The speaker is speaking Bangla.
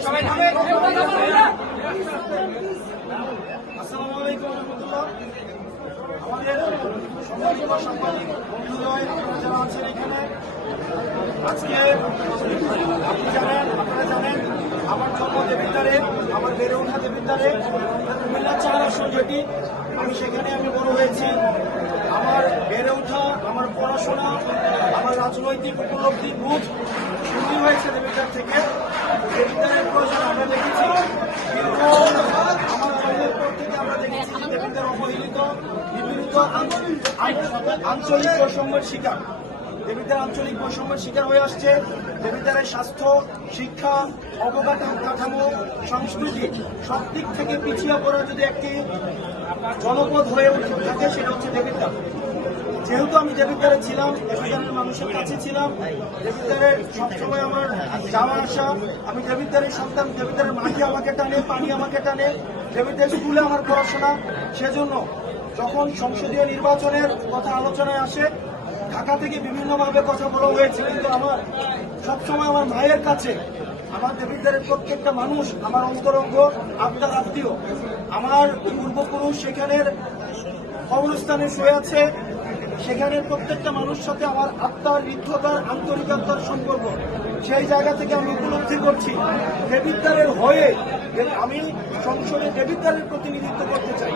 আসসালামু আলাইকুম রহমতুল্লাহ। আমাদের সম্মানিত সাংবাদিক বন্ধুদ্বয় যারা আছেন এখানে, আজকে আপনারা জানেন আমার জন্ম দেবিদ্বারে, আমার বেড়ে ওঠা দেবিদ্বারে কুমিল্লা 4 আসন যেটি, আমি সেখানে বড় হয়েছি। আমার বেড়ে ওঠা, আমার পড়াশোনা, আমার রাজনৈতিক উপলব্ধি বুঝ শুরু হয়েছে দেবিদ্বার থেকে। দেবিদ্বারের প্রয়োজন আমরা দেখেছি, কিন্তু আমার জন্মের পর থেকে আমরা দেখেছি যে দেবিদ্বার অবহেলিত, নিপীড়িত, আঞ্চলিক বৈষম্যের শিকার। দেবিদ্বার আঞ্চলিক বৈষম্যের শিকার হয়ে আসছে। দেবিদ্বারের স্বাস্থ্য, শিক্ষা, অবকাঠামো, সংস্কৃতি সব দিক থেকে পিছিয়ে পড়া যদি একটি জনপদ হয়ে থাকে সেটা হচ্ছে দেবিদ্বার। যেহেতু আমি দেবিদ্বারে ছিলাম, দেবিদ্বারের মানুষের কাছে ছিলাম, দেবিদ্বারের সবসময় আমার যাওয়া আসা, আমি দেবিদ্বারের সন্তান, দেবিদ্বারের মাটি আমাকে টানে, পানি আমাকে টানে, দেবিদ্বার স্কুলে আমার পড়াশোনা। সেজন্য যখন সংসদীয় নির্বাচনের কথা আলোচনায় আসে, ঢাকা থেকে বিভিন্নভাবে কথা বলা হয়েছে, কিন্তু আমার সবসময় আমার মায়ের কাছে আমার দেবিদ্বারের প্রত্যেকটা মানুষ আমার অন্তরঙ্গ, আত্মার আত্মীয়। আমার পূর্বপুরুষ সেখানের কবরস্থানে শুয়ে আছে, সেখানের প্রত্যেকটা মানুষের সাথে আমার আত্মার, হৃদ্যতার, আন্তরিকতার সম্পর্ক। সেই জায়গা থেকে আমি উপলব্ধি করছি দেবিদ্বারের হয়ে আমি সংসদে দেবিদ্বারের প্রতিনিধিত্ব করতে চাই।